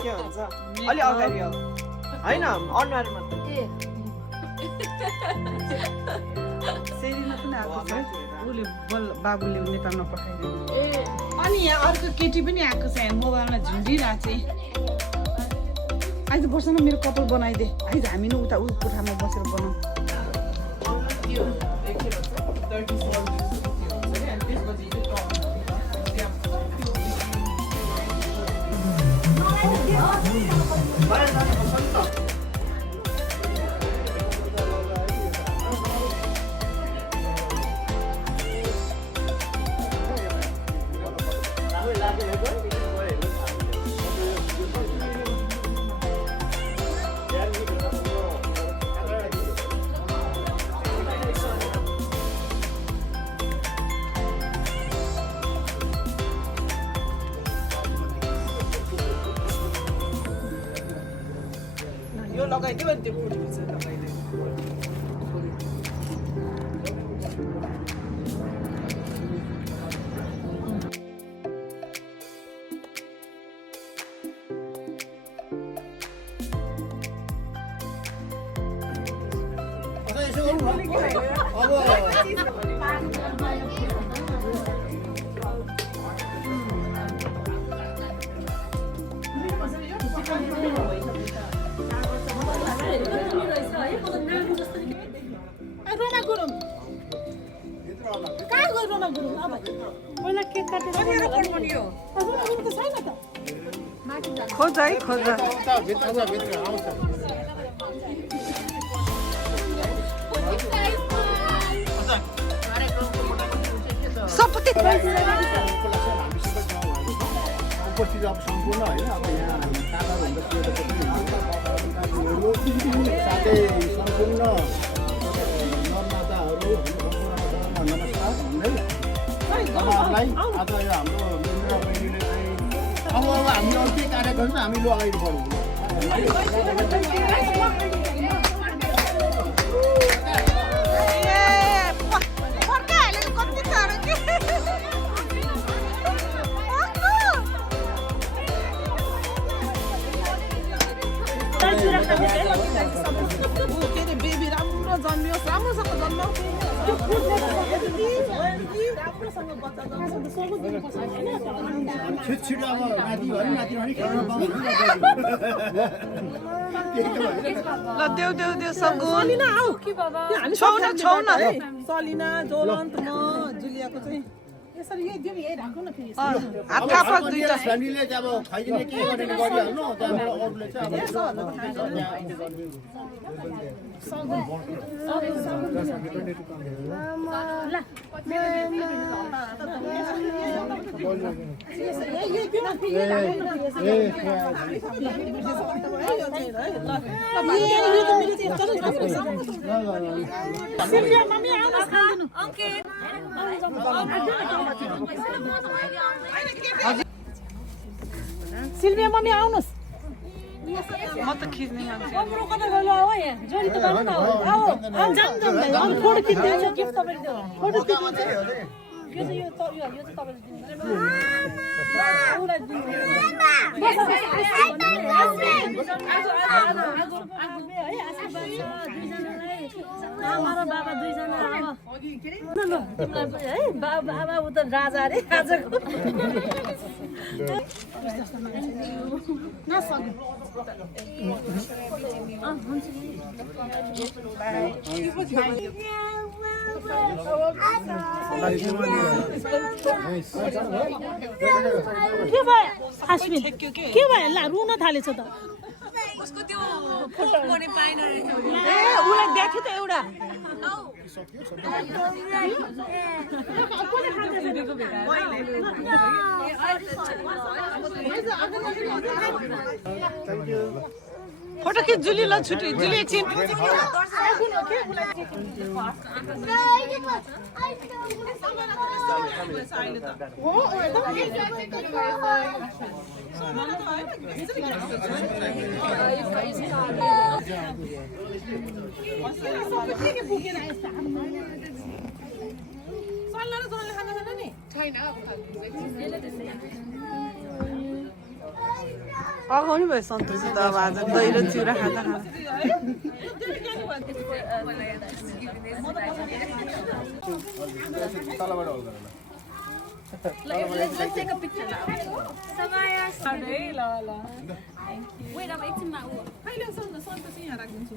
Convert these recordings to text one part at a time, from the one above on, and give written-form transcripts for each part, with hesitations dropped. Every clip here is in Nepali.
के भन्छ अलि अगाडि हो होइन अनुहार मात्र सेरीमा पनि आएको छ उसले बाबुले नेपालमा पठाइदियो अनि यहाँ अर्को केटी पनि आएको छ यहाँ मोबाइलमा झुन्डिरहेको चाहिँ आइज बस न मेरो कपाल बनाइदे आइज हामी न उता कोठामा बसेर बनाऊ यो लगाइदियो अनि त्यो फुटेको चाहिँ लगाइदियो खोज है खोज सपति उपस्थित अब सम्पूर्ण होइन अब यहाँ काकाभन्दा साथै सम्पूर्ण नर्मदाहरू नमस्कार है तपाईँहरूलाई आज यो हाम्रो मित्र बहिनीले चाहिँ अब हामी अरू केही कार्यक्रम छ हामी लु अगाडि बढौँ बेबी राम्रो जन्मियोस् राम्रोसँग जन्माओस् छिटो अब नाति भयो नाति ल देऊ देऊ देऊ सगुन छौना सलिना जोलन्त म जुलियाको चाहिँ यसरी यही दिउँ यही राख्नु न फेरि हात थापा दुईटा फ्यामिलीले चाहिँ अब खाइदिने के गर्ने गरिहाल्नु त्यहाँबाट अरूले चाहिँ सिल्भिया मम्मी आउनुहोस् म त खिच्ने मान्छे फोटो खिच्दिन्छ गिफ्ट तपाईँले फोटो खिच्दिन्छ बाबा दुईजना है बाबा उ त राजा अरे आजको के भयो ल रुन थालेछ त उसको त्यो फोटो पनि पाइन ए उलाई देख्यो त एउटा फोटो खिच जुली ल छुट्टी जुली एकछिन जोलानले खाना छैन नि अगाउनु भयो सन्तोष त अब आज दही र चिउरा खाँदा खाँदा तलबाट होल गरेर Let's take a picture now. Samaya. Wait, I'm eating my own. अहिले सन्तोष यहाँ राखिदिन्छु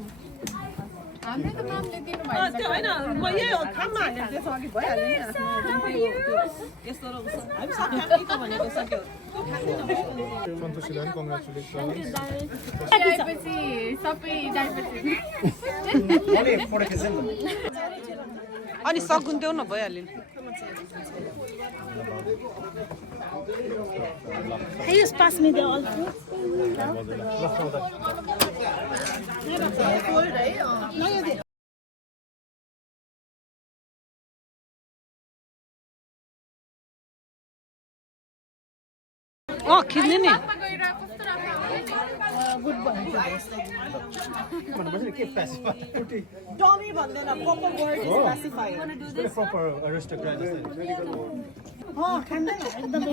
हाम्रो त मामले दिनु त्यो होइन म यही हो खाममा हालेर त्यसो अघि भइहाल्यो नि यस्तो र उस्तो हामी सब फ्यामिली त भनेको सक्यो सन्तोषीलाई कङ्ग्रेचुलेसन जाएपछि सबै जाएपछि अनि सगुन देऊ न भइहाल्यो नि Hey, just pass me the all fruits. खिच्ने नि डमी भन्दैन proper word is specified proper aristocrat खाँदैन एकदम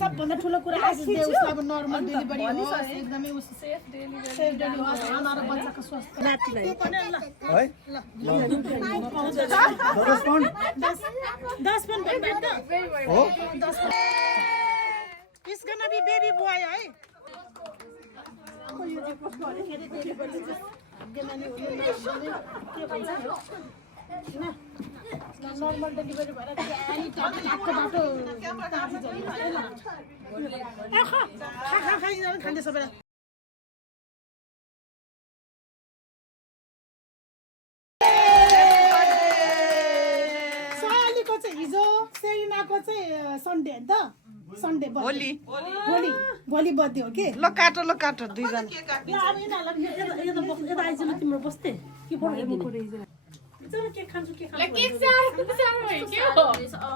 सबभन्दा ठुलो कुरा आज दे उसलाई अब नर्मल डेलिभरी हो एकदमै उस सेफ डेलिभरी हो आमा र बच्चाको स्वास्थ्य नातिलाई है 10 पन भेट्दा हो It's gonna be baby boy, है नर्मल डेलिभरी भएर बाटो खान्छ सबैलाई सालीको चाहिँ हिजो सेरिनाको चाहिँ सन्डे त सन्डे भोलि भोलि बर्थडे हो कि ल काटो दुईजना तिम्रो बस्थे के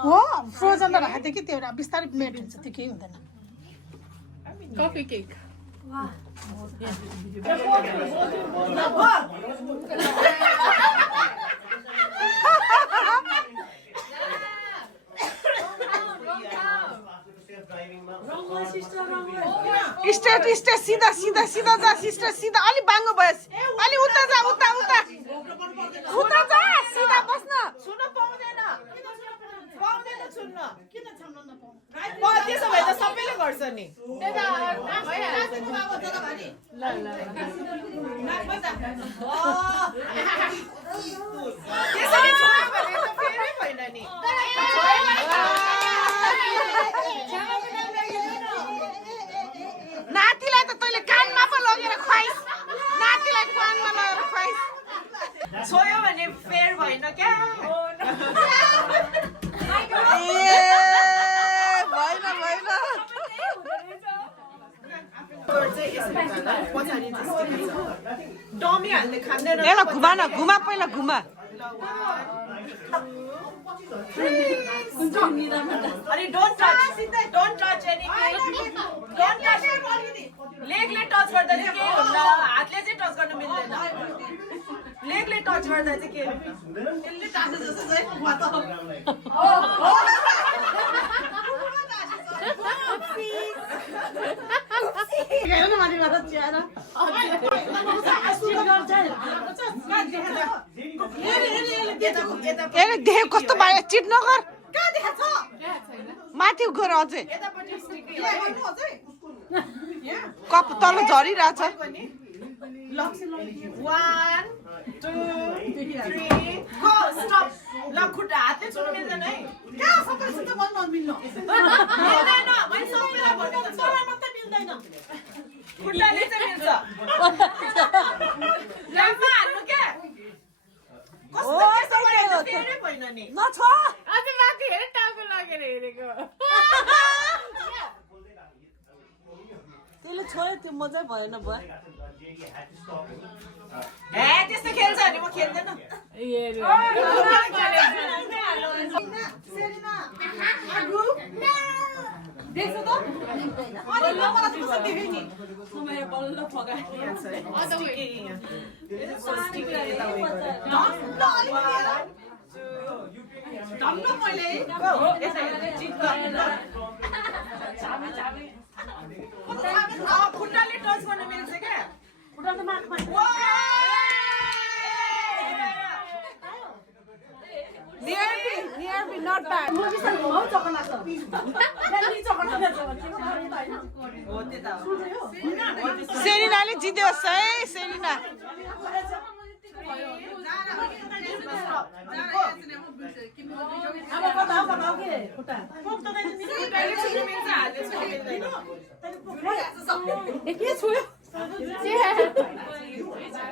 हो फ्रोजन राखेको थियो कि त्यो एउटा बिस्तारै मेड हुन्छ त्यो केही हुँदैन कफी केक स्टेट सीधा जा सिस्टर सीधा अलि बाङ्गो भएस अलि उता जा उता जा सीधा बस्न छुन पाउँदैन छुन्न किन छाम्न नपाउनु त्यसो भए त सबैले गर्छ नि त्यसरी छोड्यो भने त फेरि भएन नि नातिलाई त तैँले कानमा पो लगेर खुवाइस नातिलाई कानमा लगेर खुवाइस छोयो भने फेर भएन क्या डमी हाल्ने खाँदैन ल घुमा पहिला घुमा अनि don't touch anything don't touch लेगले टच गर्दा चाहिँ के हुन्छ हातले चाहिँ टच गर्न मिल्दैन लेगले टच गर्दा चाहिँ के यसले टाँसे जस्तो चाहिँ देख कस्तो भयो चिट नगर माथि गएर अझै कप तल झरिरहेछ 1 2 3 गो स्टप ल खुट्टा हातले छुनु मिल्दैन है कहाँ सबैसित मन नमिल्नु मिल्दैन मैले सबैलाई भनेको तँलाई मात्रै मिल्दैन खुट्टाले चाहिँ मिल्छ लाममा हाल्नु के कस्तो केसो गरेको फेरि भएन नि नछो अझै माथि हेर टाउको लगेर हेरेको त्यसले छोयो त्यो मजै भएन भयो ए त्यस्तो खेल्छ भने म खेल्दैन देख्छ त अनि ल मलाई त कस्तो देख्यो नि समय बल्ल फगाइहाल्छ है धम्नु मैले गो यसैले जित गर्नु खुट्टाले टच गर्न मिल्छ क्या खुट्टा त माथि Near me, not bad. सेरिनाले जित्योस् है सेरिना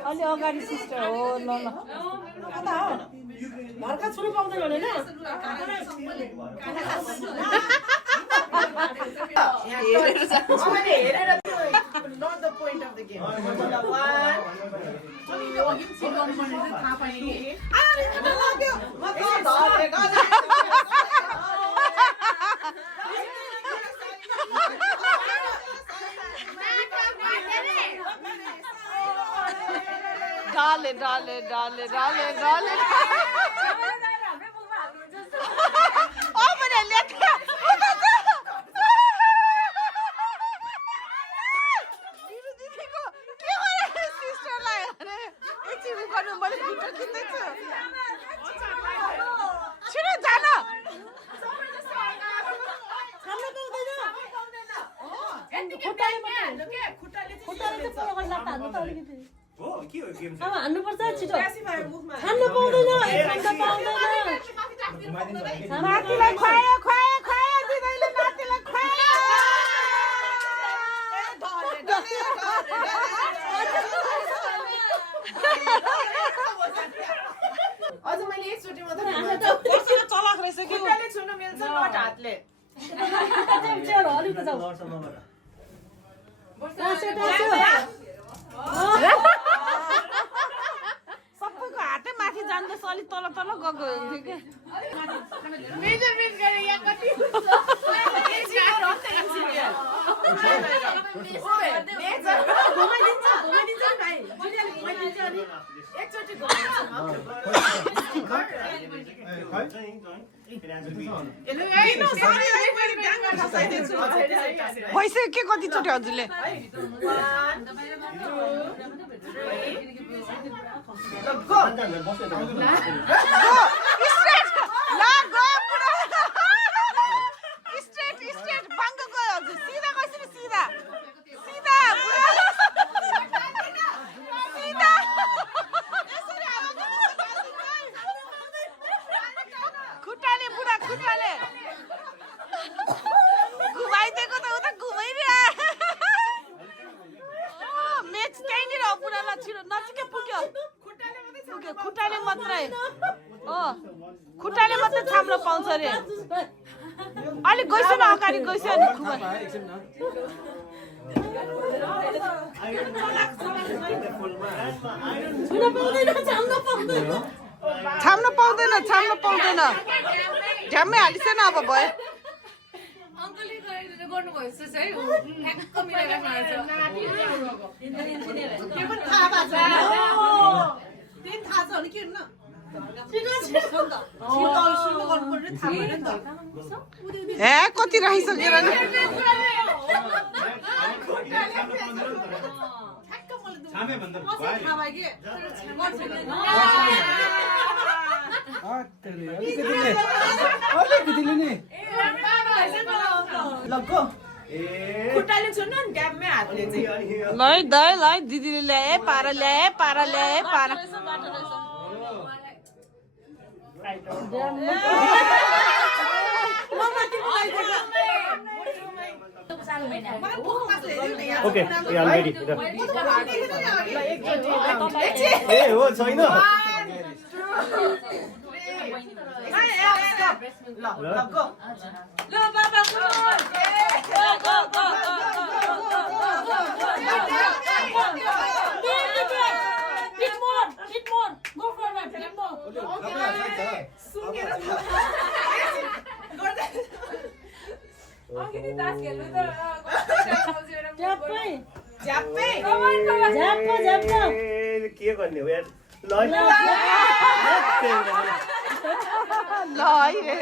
अलि अगाडि सिस्टर हो ल ल घरका छोरी पाउँदैन भने not the point of the game. डाले डाले डाले डाले डाले ओ मैले लेख्या दिदीको के भयो सिस्टरलाई अरे एकछिन गर्नु मैले भिडियो खिच्दैछु छिटो जान हान्नुपर्छ छिटो खानु पाउँदैन नातिलाई खुवायो खुवायो खुवायो दिदीले नातिलाई खुवायो अझ मैले एकचोटि मात्रै चलाक रहेछ कि खुट्टाले छुनु मिल्छ नट हातले सबैको हातै माथि जाँदैछ अलिक तल तल गएको हुन्थ्यो कि मेजरमेन्ट गरे यहाँ कति भइसक्यो के कतिचोटि हजुरले खुट्टाले बुढा खुट्टाले घुमाइदिएको त उता घुमाइरह म्याच त्यहीँनिर हो पुरानो छिटो नजिकै पुग्यो पुग्यो खुट्टाले मात्रै खुट्टाले मात्रै छाम्न पाउँछ अरे अलिक गइसो न अगाडि गइसो अनि खुवा छाम्न पाउँदैन झ्याम्मै हालिस न अब भयो अङ्कलले गर्नुभयो जस्तो छ है ठ्याक्क मिलाएर खान्छ त्यो पनि थाहा भएको छ त्यही थाहा छ भने के हुन्न हे कति राखिसकेर नि खुट्टाले छुन्नु नि ड्याममै हातले चाहिँ लै दै लै दिदीले ल्याए पारा ओके I'm ready. ए हो छैन के गर्ने हो यार ल अहिले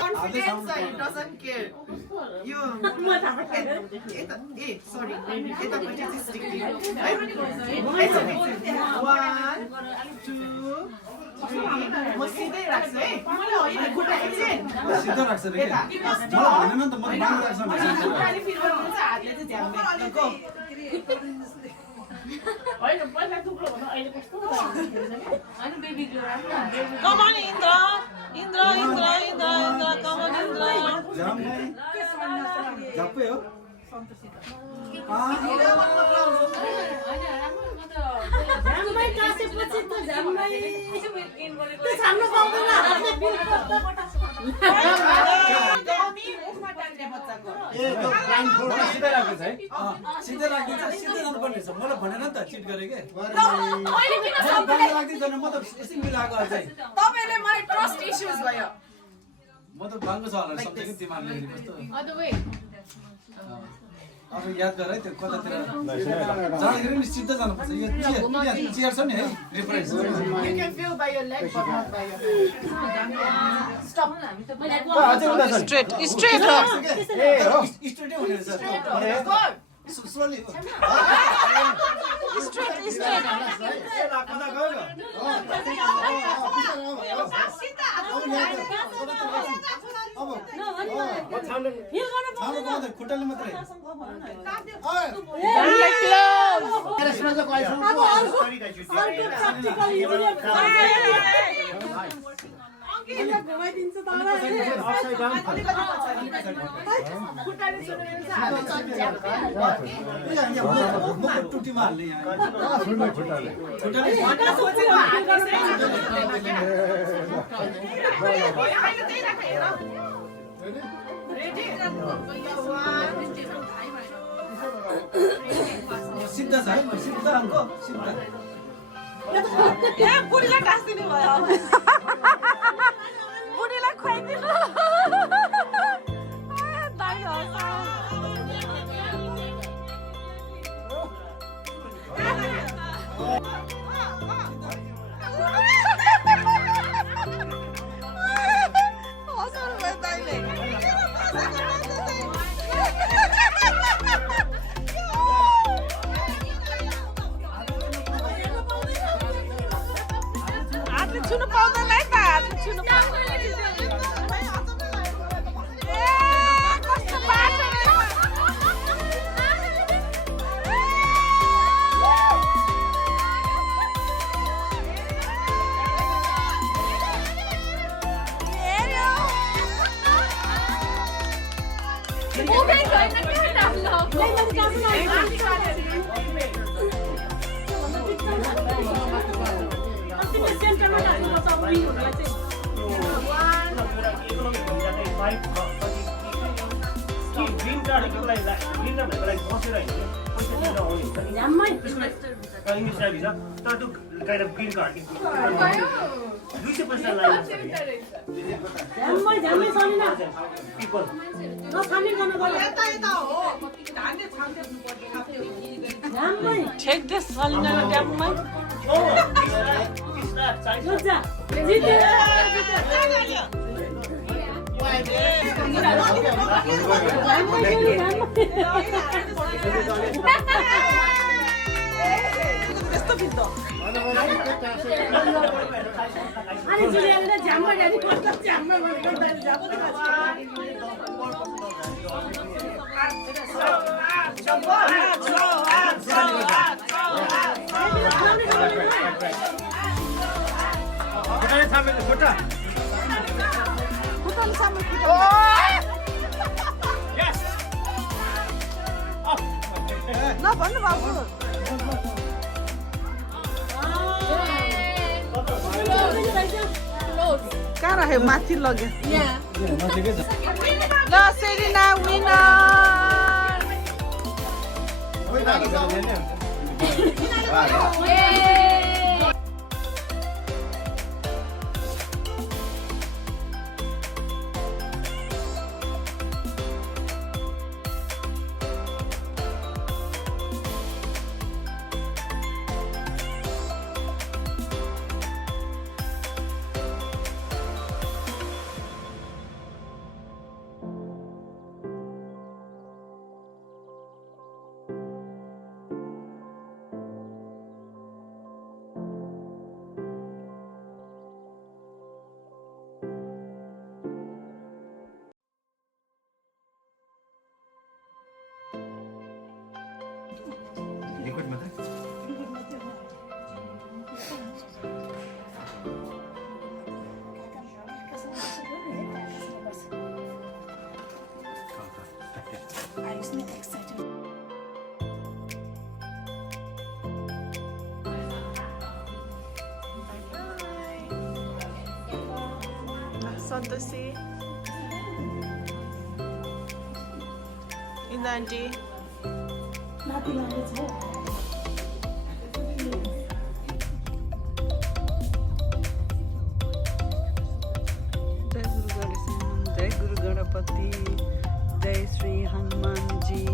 Confidence, he doesn't care. You. Sorry. यतापट्टि चाहिँ sticky. है? 1, 2, 3. म सिधै राख्छु है. खुट्टा एकछिन. सिधा राख्छ रे के मलाई भनेन नि त मैले बाङ्गो राख्छ भनेर खुट्टाले feel गर्नुहुन्छ, हातले चाहिँ ध्यान दिनु. अनि बेबी ग्लो राख्नु Come on, Indra. Indra, come on, Indra. जाम नै झप्पै हो सिधै राख्छ है सिधै राखिदिन्छ सिधै जानुपर्ने छ मलाई भनेन नि त चिट गरे के बाङ्गो राख्दिन्छ म त यसै मिलाएको अझै तपाईले मलाई ट्रस्ट इश्यूज भयो. म त बाङ्गो छ होला सम्झेको तिमीहरूले कस्तो अदर वे अब याद गर है त्यो कतातिर जाँदाखेरि नि सिधै जानुपर्छ यो चियर छ नि है reference You can feel by your leg but not by your hand. Stop. Straight up. स्ट्रेटै हुने रहेछ Good. Slowly Straight. कता गयो खुट्टाले मात्रै टुटीमा हाल्ने यहाँ खुट्टाले सिद्धा छ है सिद्धा अङ्क सिद्धा बुढीलाई टाँसिदिनु भयो बुढीलाई खुवाइदिनु हातले छुनु पाउँदैन है त हातले छुनु पाउँदैन कस्तो बाटो ओके गइन के Take this Salina Damai. न भन्नु बाबु कहाँ राख्यो माथि लग्यो ल Serena winner Isn't it exciting? Santoshi. Inanti. Nothing on its own. Jay Guru Ganapati, Jay Shri Hanuman ji.